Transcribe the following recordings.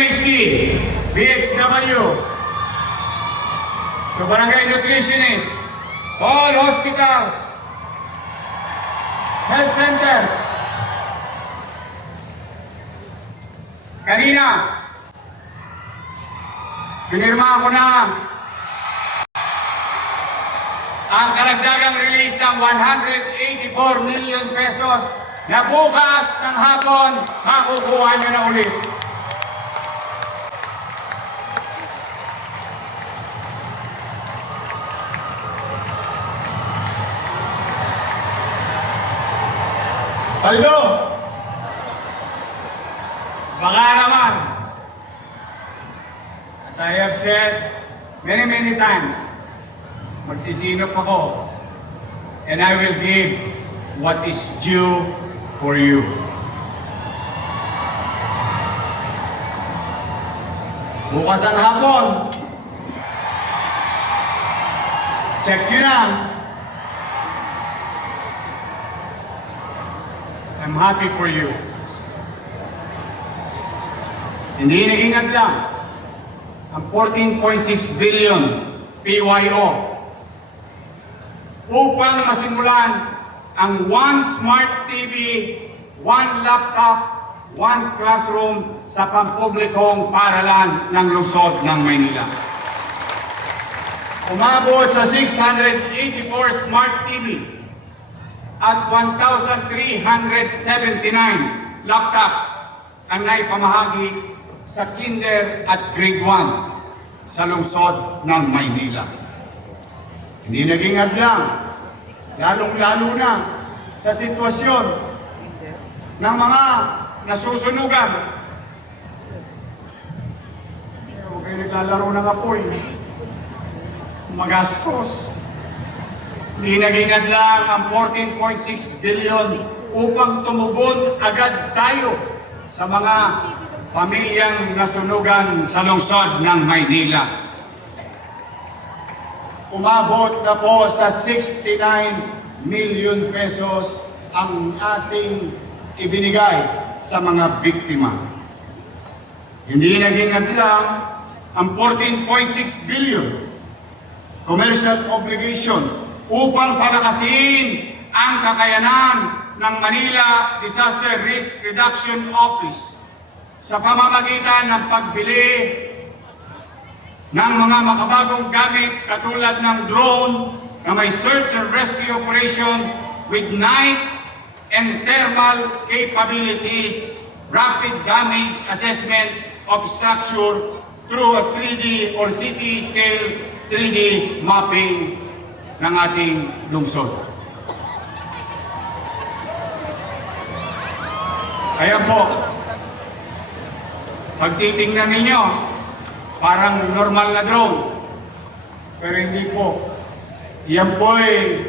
PhD, BXW, to barangay nutritionists, all hospitals, health centers. Kanina, pinirma ko na ang karagdagang release ng 184 million pesos na bukas ng hapon makukuha nyo na ulit. Paldo! Baka naman, as I have said many times, magsisinop ako and I will give what is due for you. Bukas ang hapon, check nyo na. I'm happy for you. Hindi naging lang ang 14.6 billion PYO upang masimulan ang one smart TV, one laptop, one classroom sa pampublikong paaralan ng lungsod ng Maynila. Umabot sa 684 smart TV at 1,379 laptops ang naipamahagi sa kinder at grade 1 sa lungsod ng Maynila. Hindi naging hadlang, lalong-lalo na sa sitwasyon ng mga nasusunugan. Huwag kayo naglalaro ng apoy. Magastos. Hindi naging hadlang ang 14.6 billion upang tumugon agad tayo sa mga pamilyang nasunugan sa lungsod ng Maynila. Umabot na po sa 69 million pesos ang ating ibinigay sa mga biktima. Hindi naging hadlang ang 14.6 billion commercial obligation upang palakasin ang kakayanan ng Manila Disaster Risk Reduction Office sa pamamagitan ng pagbili ng mga makabagong gamit katulad ng drone na may search and rescue operation with night and thermal capabilities, rapid damage assessment of structure through a 3D or CT scale 3D mapping ng ating lungsod. Kaya po, pag titingnan ninyo, parang normal na drone. Pero hindi po. Yan po ay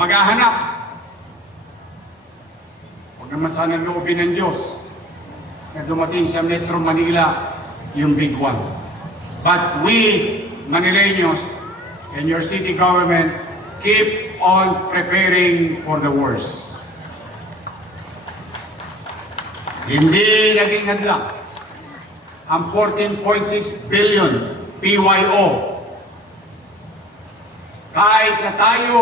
maghahanap. Huwag naman sana loobin ng Diyos na dumating sa Metro Manila yung big one. But we, Manileños, and your city government, keep on preparing for the worst. Hindi naging hadlang ang 14.6 billion PYO. Kahit na tayo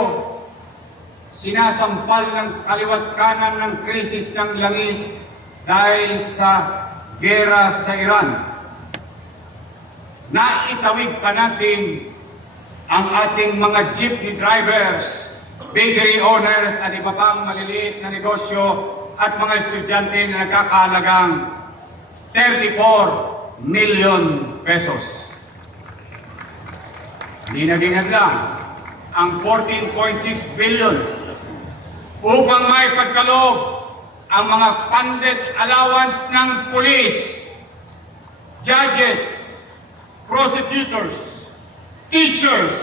sinasampal ng kaliwat kanan ng krisis ng langis dahil sa gera sa Iran, naitawid pa natin ang ating mga jeepney drivers, bakery owners at iba pang maliliit na negosyo at mga estudyante na nagkakahalagang 34 million pesos. Hindi naging hadlang ang 14.6 billion upang may pagkaloob ang mga funded allowance ng police, judges, prosecutors, teachers,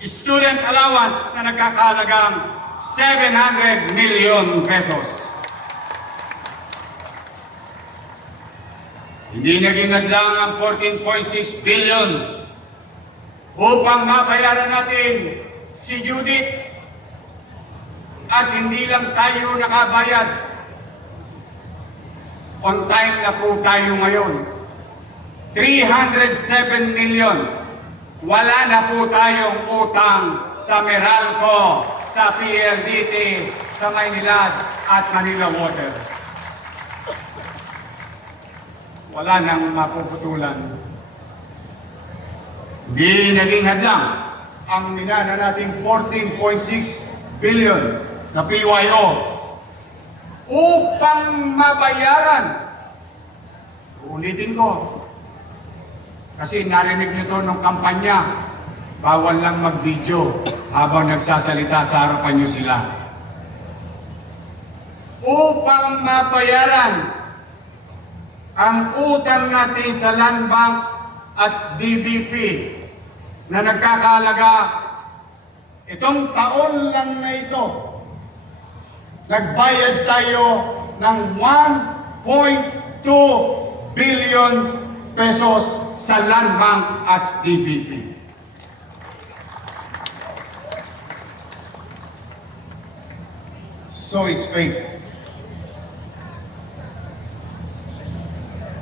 student allowance na nagkakahalagang 700 million pesos. Hindi naging hadlang ang 14.6 billion upang mabayaran natin si Judith. At hindi lang tayo nakabayad On time na po tayo ngayon. 307 million. Wala na po tayong utang sa Meralco, sa PLDT, sa Maynilad at Manila Water. Wala nang mapuputulan. Di naging hadlang ang minana nating 14.6 billion na PYO upang mabayaran. Ulitin ko. Kasi narinig nyo to nung kampanya, bawal lang mag-video habang nagsasalita sa harapan nyo sila. Upang mabayaran ang utang natin sa Land Bank at DBP na nagkakahalaga itong taon lang na ito, nagbayad tayo ng 1.2 billion pesos sa Land Bank at DBP. So it's fake.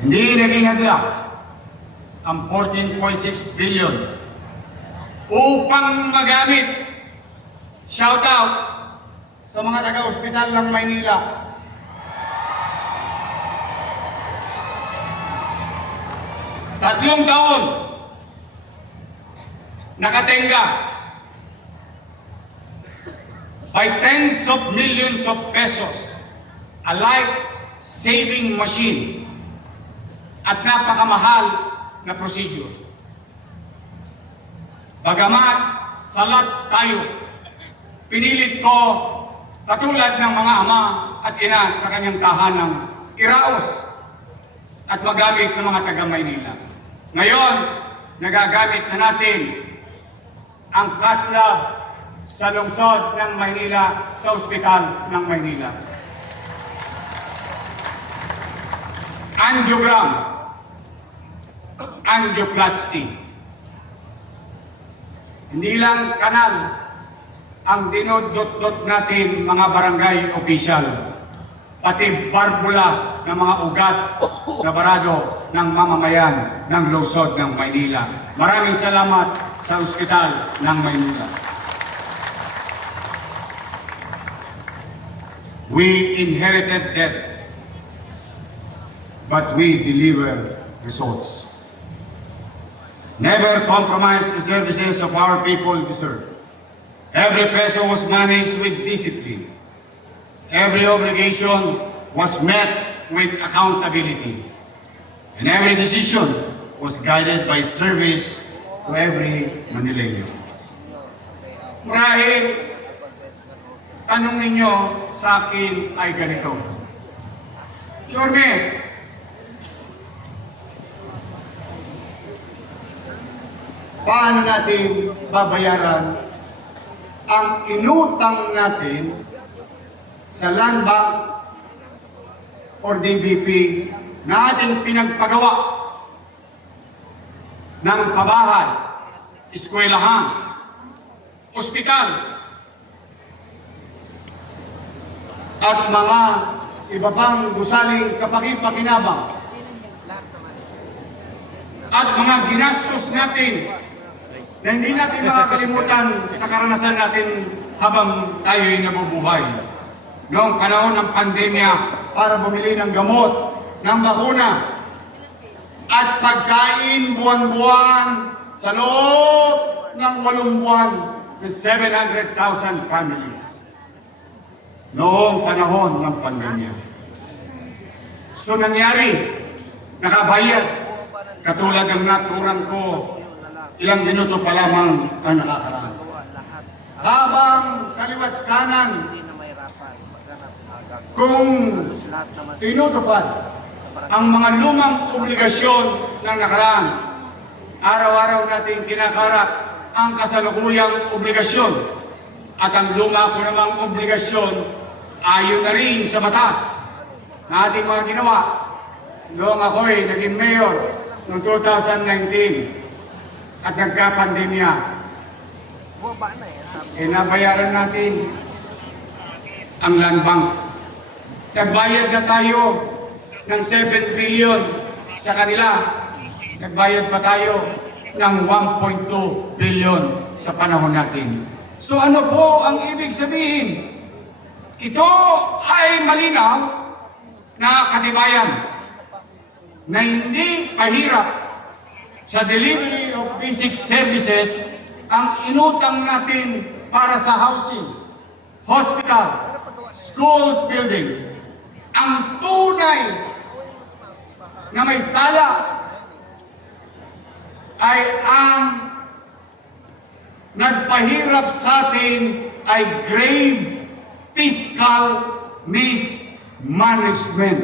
Hindi naging hadlang ang 14.6 billion upang magamit. Shout out sa mga taga-ospital ng Maynila. Tatlong taon nakatenga by tens of millions of pesos a life-saving machine at napakamahal na procedure. Bagamat salat tayo, pinilit ko katulad ng mga ama at ina sa kanyang tahanang iraos at magamit ng mga taga-Maynila. Ngayon, nagagamit na natin ang cath lab sa lungsod ng Maynila, sa ospital ng Maynila. Angiogram, angioplasty. Hindi lang kanal ang dinudot-dot natin mga barangay official, pati barbula ng mga ugat na barado ng mamamayan ng lungsod ng Maynila. Maraming salamat sa ospital ng Maynila. We inherited debt, but we deliver results. Never compromise the services of our people deserve. Every peso was managed with discipline. Every obligation was met with accountability. And every decision was guided by service to every Manileño. Marahil, tanong ninyo sa akin ay ganito. Yorme, paano natin babayaran ang inutang natin sa Land Bank or DBP na ating pinagpagawa ng pabahay, eskwelahan, ospital, at mga iba pang gusaling kapakipakinabang at mga ginastos natin na hindi natin makakalimutan sa karanasan natin habang tayo'y nabubuhay. Noong panahon ng pandemya para bumili ng gamot, ng bakuna, at pagkain buwan-buwan sa loob ng 8 buwan ng 700,000 families. Noong panahon ng pandemya. So nangyari, nakabayad, katulad ng naturan ko, ilang minuto pa lamang ang nakakaraan. Habang kaliwat kanan, kung tinutupad ang mga lumang obligasyon ng nakaraan, araw-araw natin kinakarap ang kasalukuyang obligasyon. At ang luma ko namang obligasyon, ayon na rin sa batas na ating mga ginawa. Noong ako'y naging mayor noong 2019 at nagka-pandemya, nabayaran natin ang Land Bank. Nagbayad na tayo ng 7 billion sa kanila. Nagbayad pa tayo ng 1.2 billion sa panahon natin. So ano po ang ibig sabihin? Ito ay malinaw na katibayan na hindi pahirap sa delivery of basic services ang inutang natin para sa housing, hospital, schools building. Ang tunay na may sala ay ang nagpahirap sa atin ay grave fiscal mismanagement.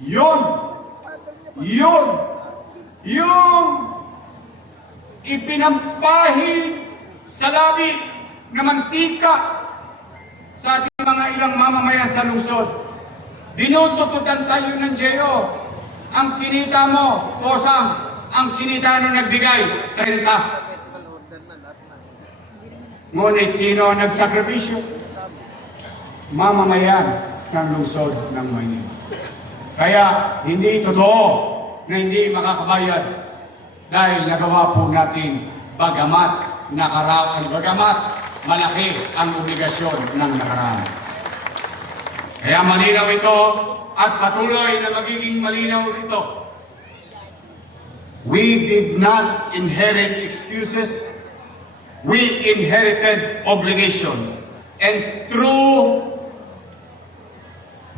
Yun yung ipinampahid sa labi na mantika sa ating mga ilang mamamayan sa lungsod. Dinutututan tayo ng Jeyo. Ang kinita mo, Kosam, ang kinita nung nagbigay, 30. Ngunit sino ang nagsakripisyo? Mamamayan ng lungsod ng Maynila. Kaya hindi totoo na hindi makakabayad dahil nagawa po natin bagamat malaki ang obligasyon ng nakaraan. Kaya malinaw ito at patuloy na magiging malinaw ito. We did not inherit excuses. We inherited obligation. And through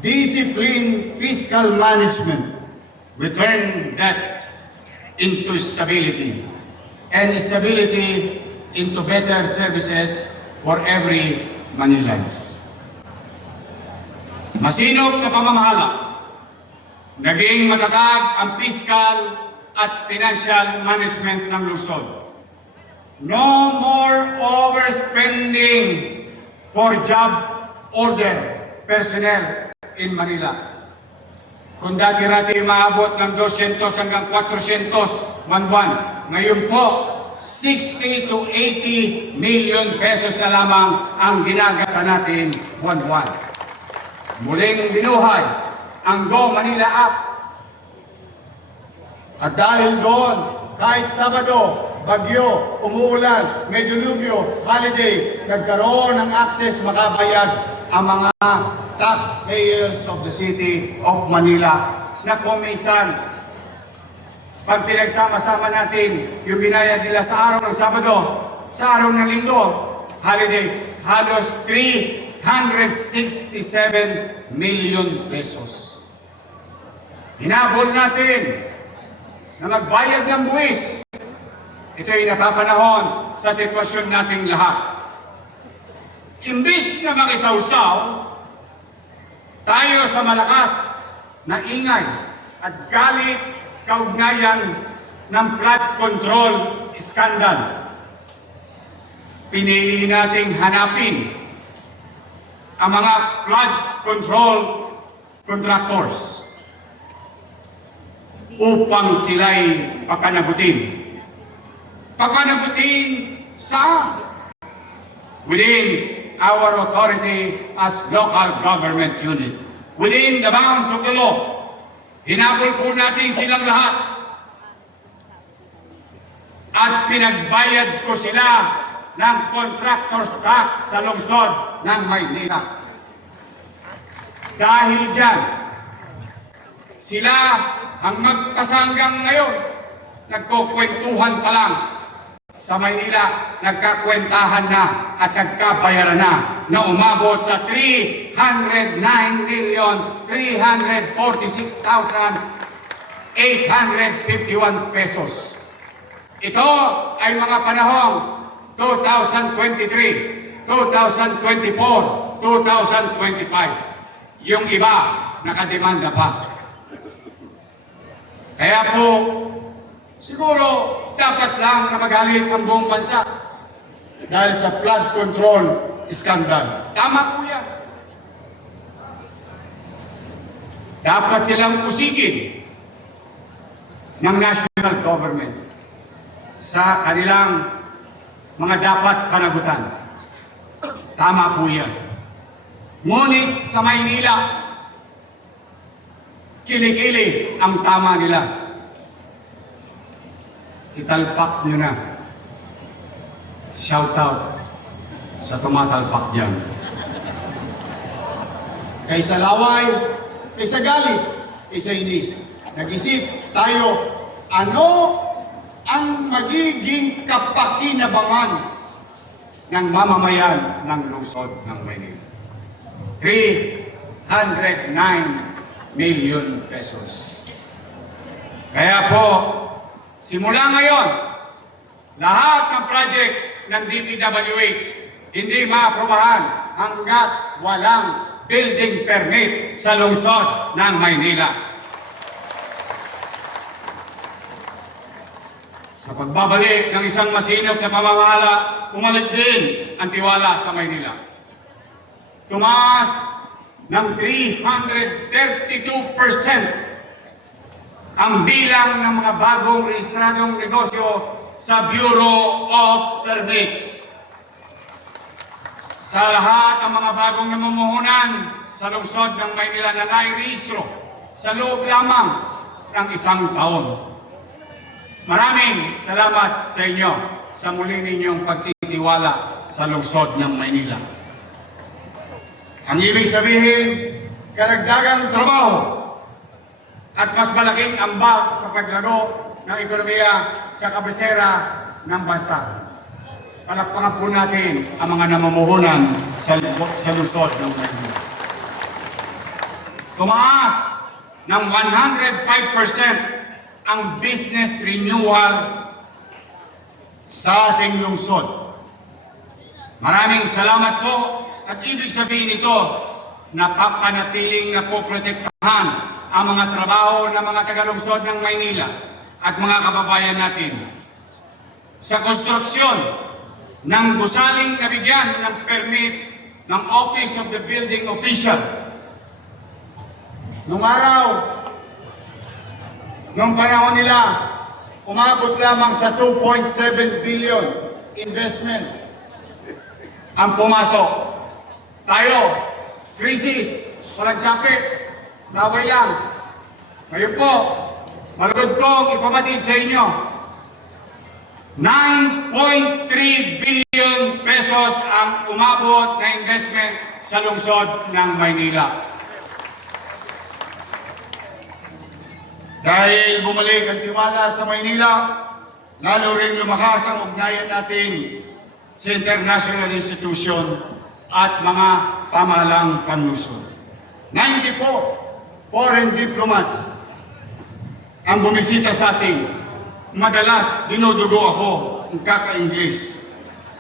disciplined fiscal management, we turn that into stability. And stability into better services for every Manilans. Masinop na pamamahala. Naging matatag ang fiscal at financial management ng lungsod. No more overspending for job order personnel in Manila. Kung dati-rati maabot ng 200 hanggang 400 buwan-buwan, ngayon po 60 to 80 million pesos na lamang ang ginagasa natin buwan-buwan. Muling binuhay ang Go Manila App. At dahil doon, kahit Sabado, bagyo, umuulan, may dilubyo, holiday, nagkaroon ng access makabayad ang mga taxpayers of the City of Manila na komisan. Pag pinagsama-sama natin yung binayad nila sa araw ng Sabado, sa araw ng Linggo, holiday, halos 367 million pesos. Hinabol natin na magbayad ng buwis. Ito ay napapanahon sa sitwasyon nating lahat. Imbis na makisawsaw tayo sa malakas na ingay at galit kaugnayan ng flood control scandal, pinili nating hanapin ang mga flood control contractors upang sila'y papanagutin. Papanagutin saan? Within our authority as local government unit. Within the bounds of the law. Hinabol po natin silang lahat. At pinagbayad ko sila ng contractor's tax sa lungsod ng Maynila. Dahil dyan, sila ang magpasanggang ngayon, nagkukwentuhan pa lang sa Maynila, nagkakwentahan na at nagkabayaran na umabot sa 309,346,851 pesos. Ito ay mga panahong 2023, 2024, 2025. Yung iba, nakademanda pa. Kaya po, siguro dapat lang na magalit ang buong bansa dahil sa flood control scandal. Tama po yan. Dapat silang usigin ng national government sa kanilang mga dapat panagutan. Tama po yan. Ngunit sa Maynila, kilikili ang tama nila. Italpak nyo na. Shout out sa tumatalpak dyan. Kaysa laway, kaysa galit, kaysa inis. Nag-isip tayo, ano ang magiging kapakinabangan ng mamamayan ng lungsod ng Maynila? 309 million pesos. Kaya po, simula ngayon, lahat ng project ng DPWH hindi maaprobahan hanggat walang building permit sa lungsod ng Maynila. Sa pagbabalik ng isang masinop na pamamahala, umalit din ang tiwala sa Maynila. Tumaas ng 332% ang bilang ng mga bagong rehistradong negosyo sa Bureau of Permits. Sa lahat ng mga bagong namumuhunan sa lungsod ng Maynila na nairehistro sa loob lamang ng isang taon. Maraming salamat sa inyo sa muli ninyong pagtitiwala sa lungsod ng Maynila. Ang ibig sabihin, karagdagang trabaho at mas malaking ambag sa paglago ng ekonomiya sa kabisera ng bansa. Palakpakan po natin ang mga namumuhunan sa lungsod ng Maynila. Tumaas ng 105% ang business renewal sa ating lungsod. Maraming salamat po at ibig sabihin nito na papanatiling na po protektahan ang mga trabaho ng mga tagalungsod ng Maynila at mga kababayan natin. Sa konstruksyon ng gusaling nabigyan ng permit ng Office of the Building Official. Nung araw, noong panahon nila, umabot lamang sa 2.7 billion investment ang pumasok. Tayo, krisis, walang tsape, laway lang. Ngayon po, malugod kong ipabatid sa inyo, 9.3 billion pesos ang umabot na investment sa lungsod ng Maynila. Dahil bumalik ang tiwala sa Maynila, lalo rin lumakas ang ugnayan natin sa international institution at mga pamahalang panlungsod. 90 po foreign diplomats ang bumisita sa atin. Madalas dinudugo ako ang kaka-Ingles.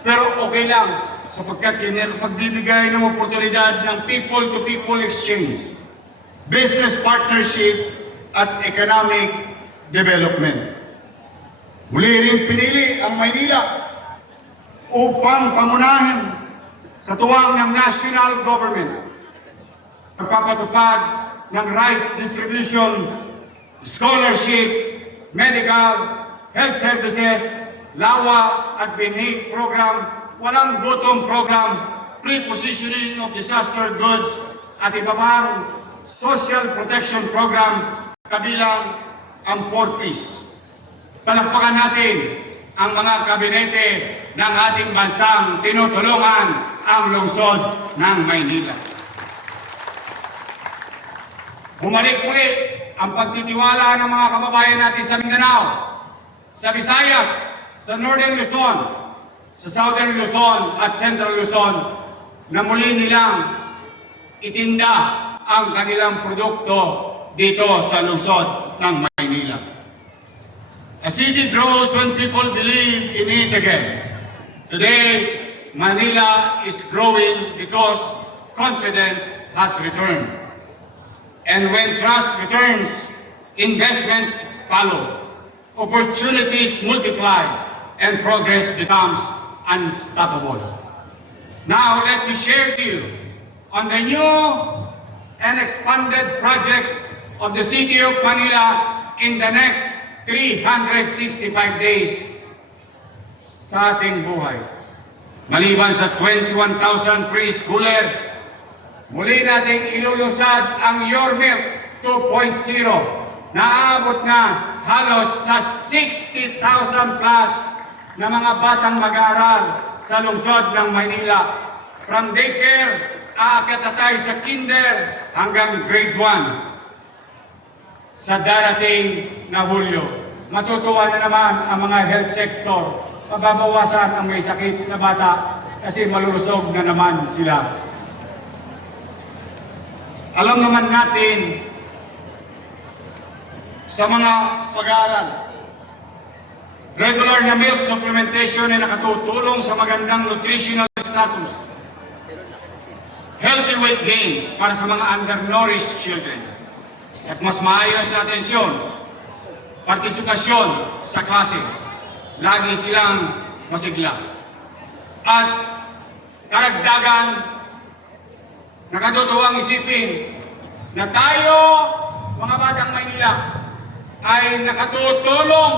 Pero okay lang sapagkat yun ay pagbibigay ng oportunidad ng people-to-people exchange, business partnership, at economic development. Muli rin pinili ang Maynila upang pamunahin katuwang ng national government, pagpapatupad ng rice distribution, scholarship, medical, health services, LAWA at BINIG program, walang gutom program, pre-positioning of disaster goods, at iba pang social protection program, kabilang ang 4Ps. Palakpakan natin ang mga kabinete ng ating bansang tinutulungan ang lungsod ng Maynila. Bumalik muli ang pagtitiwala ng mga kababayan natin sa Mindanao, sa Visayas, sa Northern Luzon, sa Southern Luzon at Central Luzon na muli nilang itinda ang kanilang produkto dito sa lungsod ng Maynila. A city grows when people believe in it again. Today, Manila is growing because confidence has returned. And when trust returns, investments follow. Opportunities multiply and progress becomes unstoppable. Now, let me share to you on the new and expanded projects of the City of Manila in the next 365 days sa ating buhay. Maliban sa 21,000 preschooler, muli nating ilulusad ang Your Milk 2.0. Naabot na halos sa 60,000 plus na mga batang mag-aaral sa lungsod ng Maynila. From daycare, aakyat na tayo sa kinder hanggang grade 1 sa darating na Hulyo. Matutuwa na naman ang mga health sector. Mababawasan ang may sakit na bata kasi malulusog na naman sila. Alam naman natin sa mga pag-aaral, regular na milk supplementation ay nakatutulong sa magandang nutritional status, healthy weight gain para sa mga undernourished children, at mas maayos na atensyon, partisipasyon sa klase. Lagi silang masigla. At karagdagan, nakatutuwang isipin na tayo, mga batang Maynila, ay nakatutulong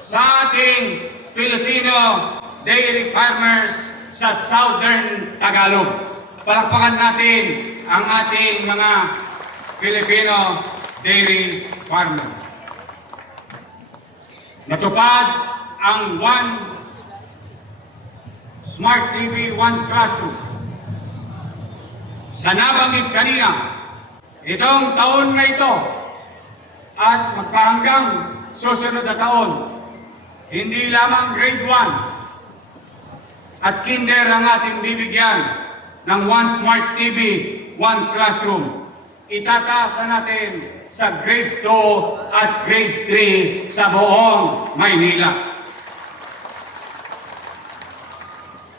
sa ating Filipino dairy farmers sa Southern Tagalog. Palakpakan natin ang ating mga Filipino dairy farmer. Natupad ang One Smart TV, One Classroom. Sa nabanggit kanina, itong taon na ito at magpahanggang susunod na taon, hindi lamang grade 1 at kinder ang ating bibigyan ng One Smart TV, One Classroom. Itataasan natin sa grade 2 at grade 3 sa buong Maynila.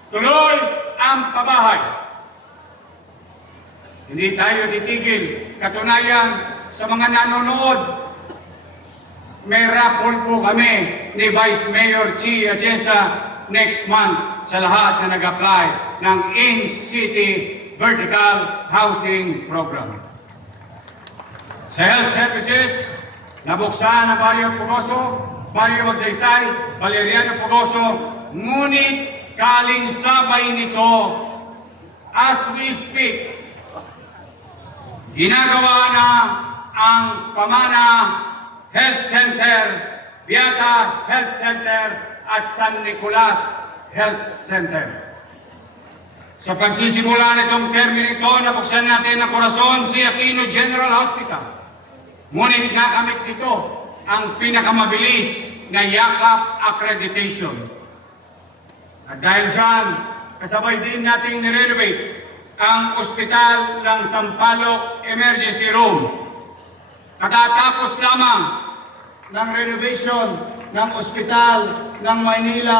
Tuloy ang pabahay. Hindi tayo titigil. Katunayan, sa mga nanonood, may raffle po kami ni Vice Mayor Chi Atienza next month sa lahat na nag-apply ng In-City Vertical Housing Program. Sa health services, nabuksan ang Barrio Pugoso, Barrio Magsaysay, Valeriano Pugoso, ngunit kalinsabay nito as we speak. Ginagawa na ang Pamana Health Center, Piata Health Center at San Nicolas Health Center. Sa pagsisimula nitong termino ito, nabuksan natin ang Corazon si Aquino General Hospital. Ngunit nakamit nito ang pinakamabilis na yakap accreditation. At dahil dyan, kasabay din nating nirenovate ang ospital ng Sampaloc Emergency Room. Katatapos lamang ng renovation ng ospital ng Maynila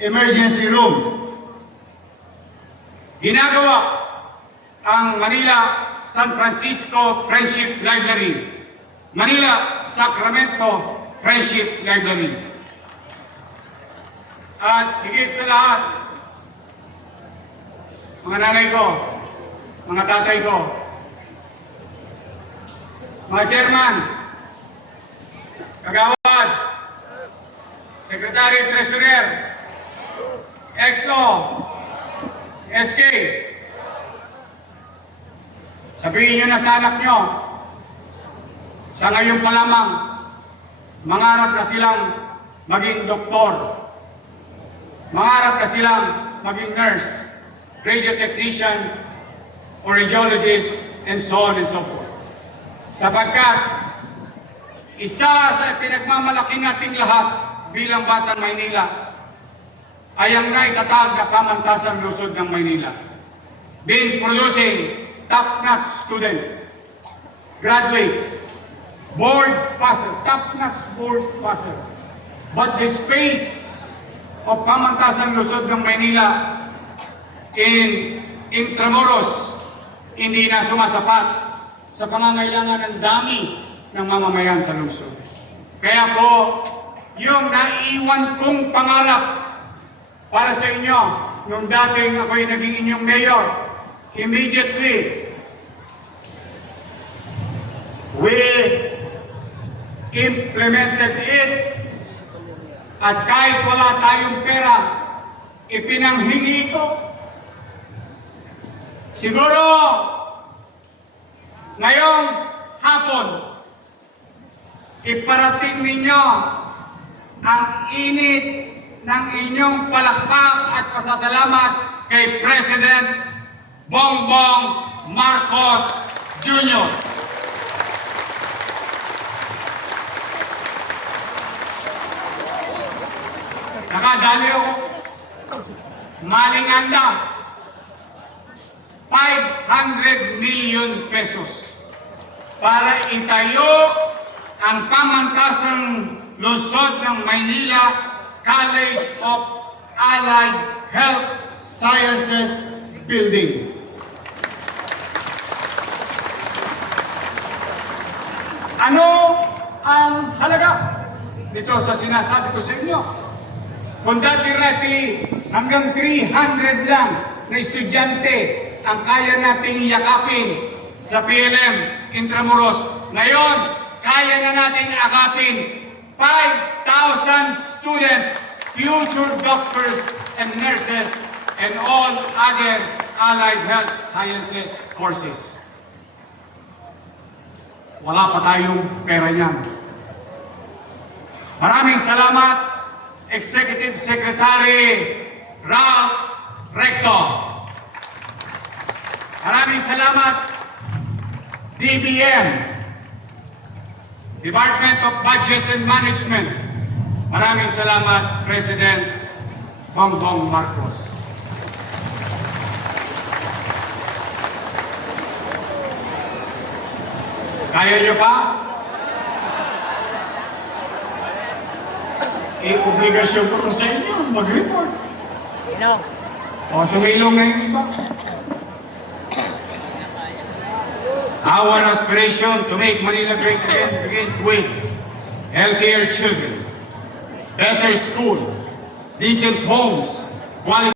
Emergency Room. Ginagawa ang Manila San Francisco Friendship Library, Manila Sacramento Friendship Library. At higit sa lahat, mga nanay ko, mga tatay ko, mga chairman, kagawad, secretary, treasurer, EXO, SK, sabihin nyo na sa anak nyo, sa ngayon pa lamang, mangarap na silang maging doktor, mangarap na silang maging nurse, radio technician, or radiologist, and so on and so forth. Sapagkat, isa sa pinagmamalaki nating lahat bilang Batang Maynila ay ang naitatag na pamantasang lungsod ng Maynila. Been producing top-notch students, graduates, board passer, top-notch board passer. But the space of pamantasang lungsod ng Maynila in Intramuros hindi na sumasapat sa pangangailangan ng dami ng mamamayan sa lungsod. Kaya po, yung naiwan kong pangarap para sa inyo, nung dating ako'y naging inyong mayor, immediately, we implemented it at kahit wala tayong pera, ipinanghingi ito. Siguro, ngayong hapon, iparating ninyo ang init ng inyong palakpak at pasasalamat kay President Bongbong Marcos Jr. Nakadali ako. Maling anda. 500 million pesos para itayo ang pamantasang lungsod ng Maynila College of Allied Health Sciences Building. Ano ang halaga nito sa sinasabi ko sa inyo? Kung dati-rati hanggang 300 lang na estudyante ang kaya nating yakapin sa PLM Intramuros. Ngayon, kaya na nating akapin 5,000 students, future doctors and nurses, and all other allied health sciences courses. Wala pa tayong pera niyan. Maraming salamat, Executive Secretary Ralph Recto. Maraming salamat, DBM, Department of Budget and Management. Maraming salamat, President Bongbong Marcos. Kaya niyo pa? Obligasyon ko to sa inyo, mag-report. O, sumilong na yung iba. Our aspiration to make Manila great again begins with healthier children, better school, decent homes, quality